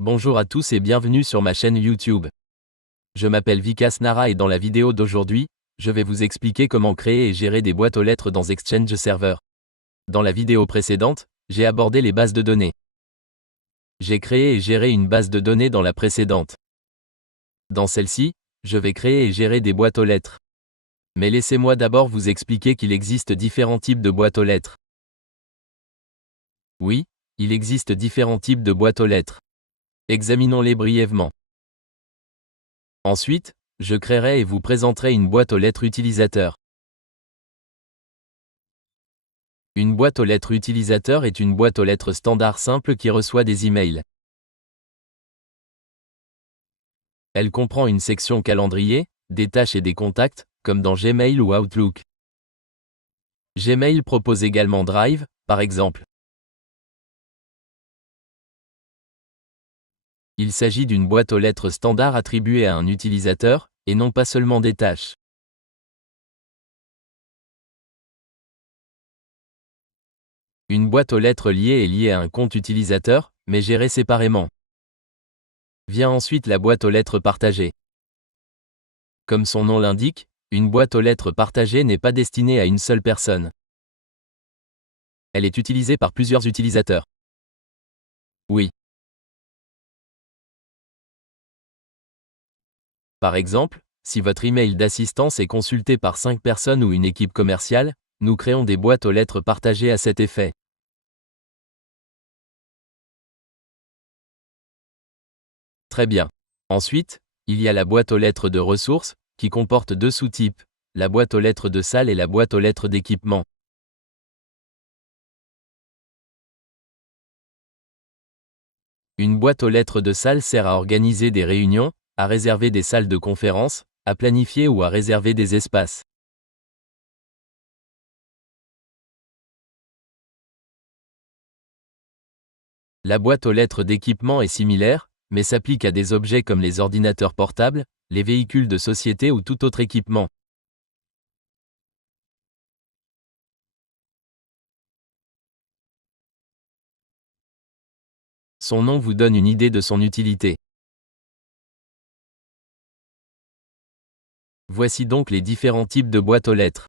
Bonjour à tous et bienvenue sur ma chaîne YouTube. Je m'appelle Vikas Nara et dans la vidéo d'aujourd'hui, je vais vous expliquer comment créer et gérer des boîtes aux lettres dans Exchange Server. Dans la vidéo précédente, j'ai abordé les bases de données. J'ai créé et géré une base de données dans la précédente. Dans celle-ci, je vais créer et gérer des boîtes aux lettres. Mais laissez-moi d'abord vous expliquer qu'il existe différents types de boîtes aux lettres. Oui, il existe différents types de boîtes aux lettres. Examinons-les brièvement. Ensuite, je créerai et vous présenterai une boîte aux lettres utilisateur. Une boîte aux lettres utilisateur est une boîte aux lettres standard simple qui reçoit des emails. Elle comprend une section calendrier, des tâches et des contacts, comme dans Gmail ou Outlook. Gmail propose également Drive, par exemple. Il s'agit d'une boîte aux lettres standard attribuée à un utilisateur, et non pas seulement des tâches. Une boîte aux lettres liée est liée à un compte utilisateur, mais gérée séparément. Vient ensuite la boîte aux lettres partagée. Comme son nom l'indique, une boîte aux lettres partagée n'est pas destinée à une seule personne. Elle est utilisée par plusieurs utilisateurs. Oui. Par exemple, si votre email d'assistance est consulté par 5 personnes ou une équipe commerciale, nous créons des boîtes aux lettres partagées à cet effet. Très bien. Ensuite, il y a la boîte aux lettres de ressources, qui comporte deux sous-types, la boîte aux lettres de salle et la boîte aux lettres d'équipement. Une boîte aux lettres de salle sert à organiser des réunions, à réserver des salles de conférence, à planifier ou à réserver des espaces. La boîte aux lettres d'équipement est similaire, mais s'applique à des objets comme les ordinateurs portables, les véhicules de société ou tout autre équipement. Son nom vous donne une idée de son utilité. Voici donc les différents types de boîtes aux lettres.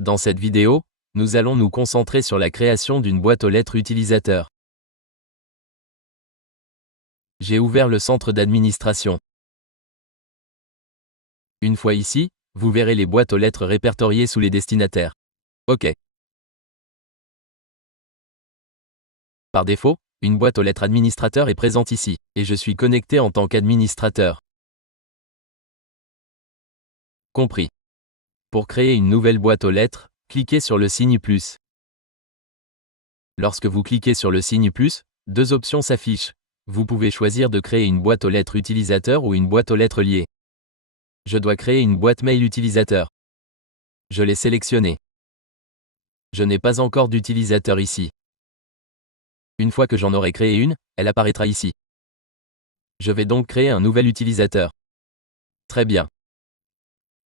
Dans cette vidéo, nous allons nous concentrer sur la création d'une boîte aux lettres utilisateur. J'ai ouvert le centre d'administration. Une fois ici, vous verrez les boîtes aux lettres répertoriées sous les destinataires. OK. Par défaut, une boîte aux lettres administrateur est présente ici, et je suis connecté en tant qu'administrateur. Compris. Pour créer une nouvelle boîte aux lettres, cliquez sur le signe plus. Lorsque vous cliquez sur le signe plus, deux options s'affichent. Vous pouvez choisir de créer une boîte aux lettres utilisateur ou une boîte aux lettres liée. Je dois créer une boîte mail utilisateur. Je l'ai sélectionnée. Je n'ai pas encore d'utilisateur ici. Une fois que j'en aurai créé une, elle apparaîtra ici. Je vais donc créer un nouvel utilisateur. Très bien.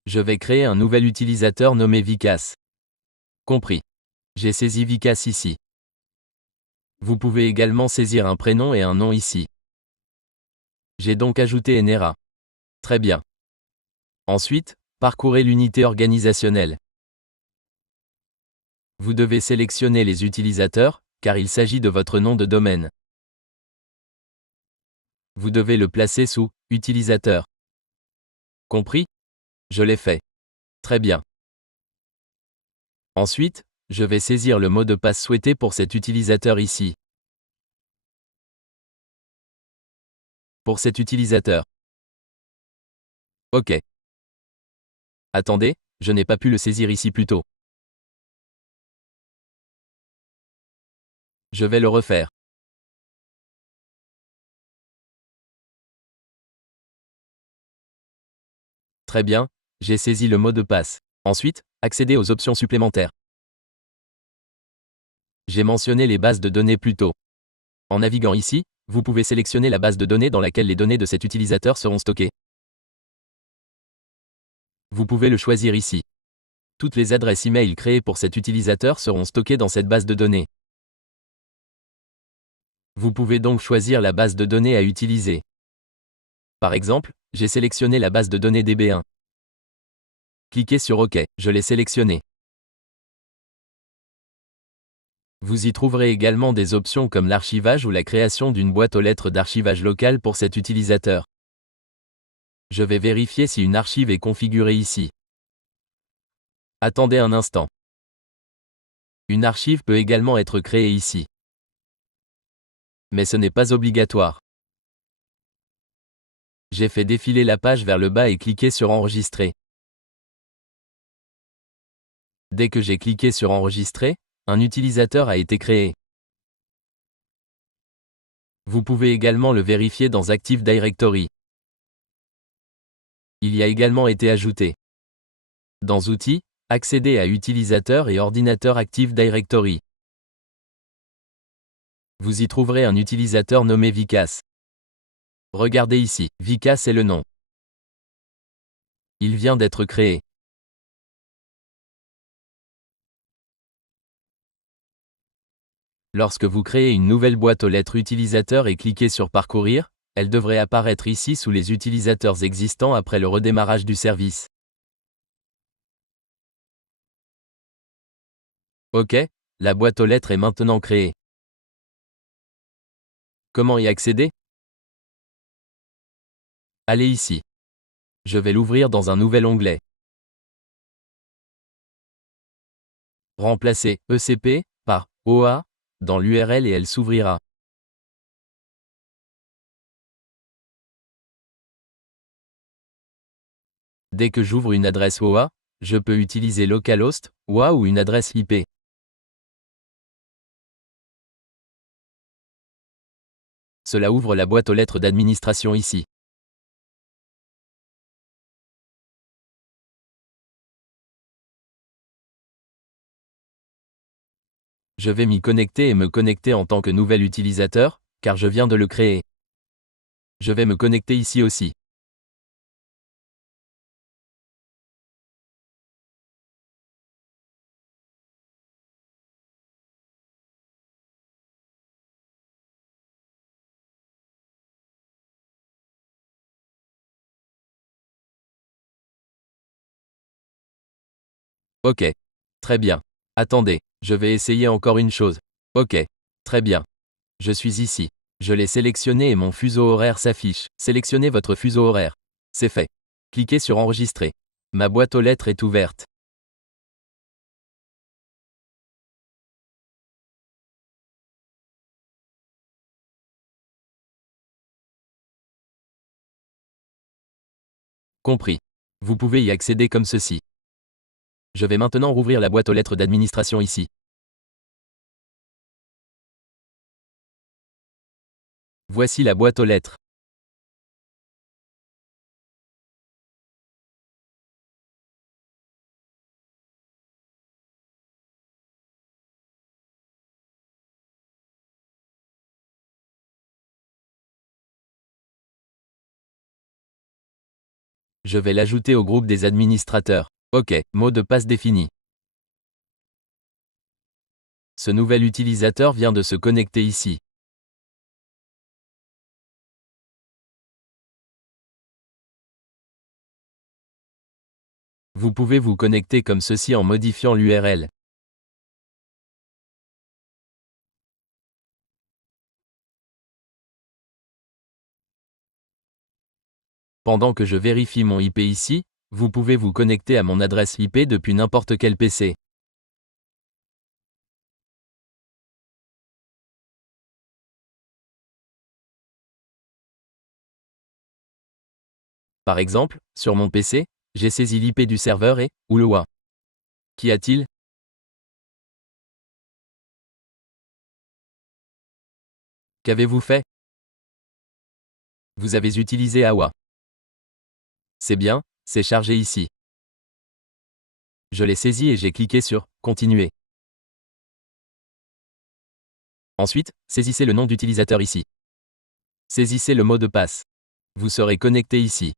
Je vais créer un nouvel utilisateur nommé Vikas. Compris. J'ai saisi Vikas ici. Vous pouvez également saisir un prénom et un nom ici. J'ai donc ajouté Enera. Très bien. Ensuite, parcourez l'unité organisationnelle. Vous devez sélectionner les utilisateurs, car il s'agit de votre nom de domaine. Vous devez le placer sous « Utilisateur ». Compris ? Je l'ai fait. Très bien. Ensuite, je vais saisir le mot de passe souhaité pour cet utilisateur ici. Pour cet utilisateur. OK. Attendez, je n'ai pas pu le saisir ici plus tôt. Je vais le refaire. Très bien, j'ai saisi le mot de passe. Ensuite, accéder aux options supplémentaires. J'ai mentionné les bases de données plus tôt. En naviguant ici, vous pouvez sélectionner la base de données dans laquelle les données de cet utilisateur seront stockées. Vous pouvez le choisir ici. Toutes les adresses e-mail créées pour cet utilisateur seront stockées dans cette base de données. Vous pouvez donc choisir la base de données à utiliser. Par exemple, j'ai sélectionné la base de données DB1. Cliquez sur OK, je l'ai sélectionné. Vous y trouverez également des options comme l'archivage ou la création d'une boîte aux lettres d'archivage local pour cet utilisateur. Je vais vérifier si une archive est configurée ici. Attendez un instant. Une archive peut également être créée ici. Mais ce n'est pas obligatoire. J'ai fait défiler la page vers le bas et cliqué sur Enregistrer. Dès que j'ai cliqué sur Enregistrer, un utilisateur a été créé. Vous pouvez également le vérifier dans Active Directory. Il y a également été ajouté. Dans Outils, accédez à Utilisateurs et Ordinateur Active Directory. Vous y trouverez un utilisateur nommé Vicas. Regardez ici, Vicas est le nom. Il vient d'être créé. Lorsque vous créez une nouvelle boîte aux lettres utilisateur et cliquez sur Parcourir, elle devrait apparaître ici sous les utilisateurs existants après le redémarrage du service. OK, la boîte aux lettres est maintenant créée. Comment y accéder? Allez ici. Je vais l'ouvrir dans un nouvel onglet. Remplacez ECP par OA dans l'URL et elle s'ouvrira. Dès que j'ouvre une adresse OA, je peux utiliser localhost, OA ou une adresse IP. Cela ouvre la boîte aux lettres d'administration ici. Je vais m'y connecter et me connecter en tant que nouvel utilisateur, car je viens de le créer. Je vais me connecter ici aussi. OK. Très bien. Attendez, je vais essayer encore une chose. OK. Très bien. Je suis ici. Je l'ai sélectionné et mon fuseau horaire s'affiche. Sélectionnez votre fuseau horaire. C'est fait. Cliquez sur Enregistrer. Ma boîte aux lettres est ouverte. Compris. Vous pouvez y accéder comme ceci. Je vais maintenant rouvrir la boîte aux lettres d'administration ici. Voici la boîte aux lettres. Je vais l'ajouter au groupe des administrateurs. OK, mot de passe défini. Ce nouvel utilisateur vient de se connecter ici. Vous pouvez vous connecter comme ceci en modifiant l'URL. Pendant que je vérifie mon IP ici, vous pouvez vous connecter à mon adresse IP depuis n'importe quel PC. Par exemple, sur mon PC, j'ai saisi l'IP du serveur et, ou le WA. Qu'y a-t-il? Qu'avez-vous fait? Vous avez utilisé AWA. C'est bien, c'est chargé ici. Je l'ai saisi et j'ai cliqué sur Continuer. Ensuite, saisissez le nom d'utilisateur ici. Saisissez le mot de passe. Vous serez connecté ici.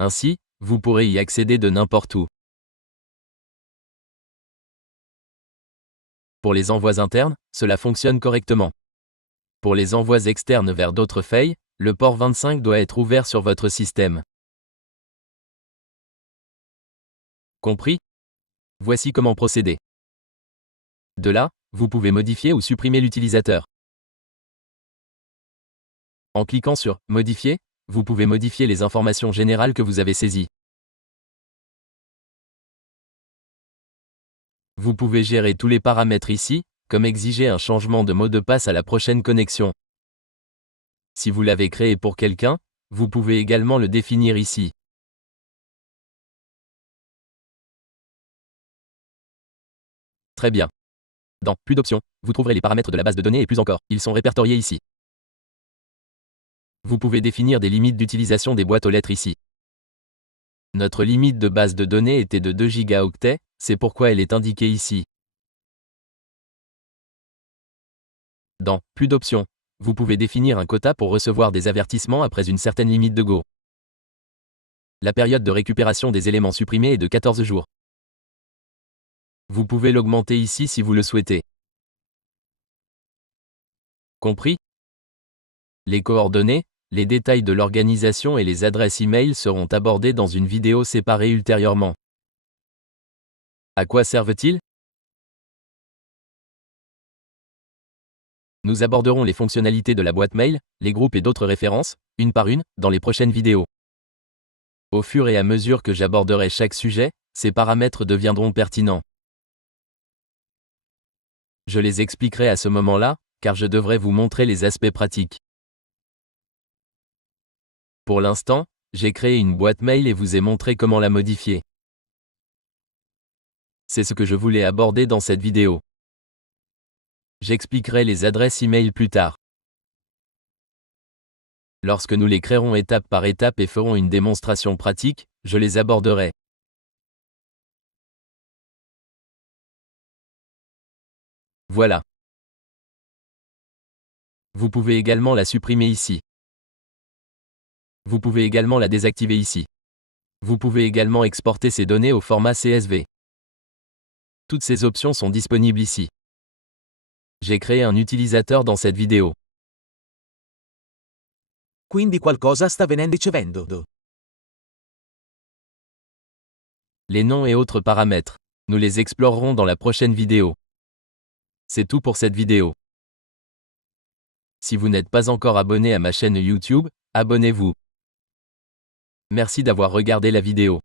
Ainsi, vous pourrez y accéder de n'importe où. Pour les envois internes, cela fonctionne correctement. Pour les envois externes vers d'autres feuilles, le port 25 doit être ouvert sur votre système. Compris? Voici comment procéder. De là, vous pouvez modifier ou supprimer l'utilisateur. En cliquant sur « Modifier », vous pouvez modifier les informations générales que vous avez saisies. Vous pouvez gérer tous les paramètres ici, comme exiger un changement de mot de passe à la prochaine connexion. Si vous l'avez créé pour quelqu'un, vous pouvez également le définir ici. Très bien. Dans « Plus d'options », vous trouverez les paramètres de la base de données et plus encore, ils sont répertoriés ici. Vous pouvez définir des limites d'utilisation des boîtes aux lettres ici. Notre limite de base de données était de 2 gigaoctets, c'est pourquoi elle est indiquée ici. Dans « Plus d'options », vous pouvez définir un quota pour recevoir des avertissements après une certaine limite de Go. La période de récupération des éléments supprimés est de 14 jours. Vous pouvez l'augmenter ici si vous le souhaitez. Compris? Les coordonnées, les détails de l'organisation et les adresses e-mail seront abordés dans une vidéo séparée ultérieurement. À quoi servent-ils? Nous aborderons les fonctionnalités de la boîte mail, les groupes et d'autres références, une par une, dans les prochaines vidéos. Au fur et à mesure que j'aborderai chaque sujet, ces paramètres deviendront pertinents. Je les expliquerai à ce moment-là, car je devrais vous montrer les aspects pratiques. Pour l'instant, j'ai créé une boîte mail et vous ai montré comment la modifier. C'est ce que je voulais aborder dans cette vidéo. J'expliquerai les adresses e-mail plus tard. Lorsque nous les créerons étape par étape et ferons une démonstration pratique, je les aborderai. Voilà. Vous pouvez également la supprimer ici. Vous pouvez également la désactiver ici. Vous pouvez également exporter ces données au format CSV. Toutes ces options sont disponibles ici. J'ai créé un utilisateur dans cette vidéo. Quindi qualcosa sta venendo ricevendo. Les noms et autres paramètres. Nous les explorerons dans la prochaine vidéo. C'est tout pour cette vidéo. Si vous n'êtes pas encore abonné à ma chaîne YouTube, abonnez-vous. Merci d'avoir regardé la vidéo.